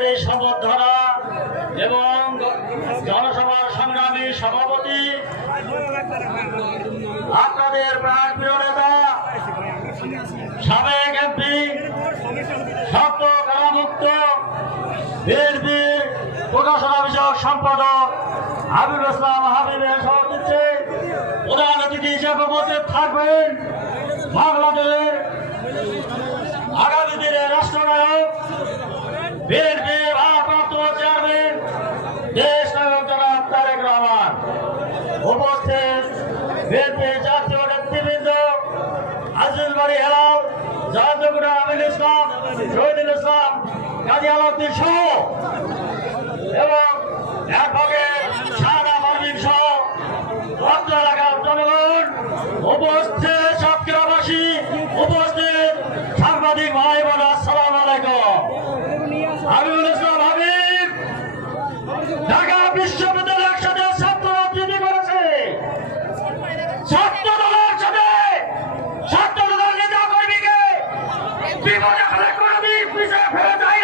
আজকের এই সম্বর্ধনা এবং জনসভার সংগ্রামী সভাপতি আপনাদের প্রাণপ্রিয় নেতা সাবেক এমপি সদ্য কারামুক্ত বিএনপির প্রকাশনা বিষয়ক সম্পাদক হাবিব ইসলাম হাবিবের সভাপতিত্বে প্রধান অতিথি হিসেবে উপস্থিত থাকবেন বাংলাদেশের আগামী দিনের রাষ্ট্রনায়ক বিএনপির ভারপ্রাপ্ত চেয়ারম্যান দেশ নায়ক জনাব তারেক রহমান, উপস্থিত বিএনপির জাতীয় নেতৃবৃন্দ আজিজুল বাড়ি হেলাল, জয়ন্তগুড়া আমিনুল ইসলাম, শহীদুল ইসলাম, কাজী আলাউদ্দিন সহ এবং অ্যাডভোকেট শাহানা পারভীন সহ অত্র এলাকার জনগণ, উপস্থিত সাতক্ষীরাবাসী, উপস্থিত সাংবাদিক ভাই বোন, আসসালামু আলাইকুম। হাবিবুল ইসলাম হাবিব ঢাকা বিশ্ববিদ্যালয় একসাথে ছাত্র রাজনীতি করেছে, ছাত্র দলের সাথে ছাত্র দলের নেতা কর্মীকে বিপদে ফেলে কর্মী পিছিয়ে ফেলে যায়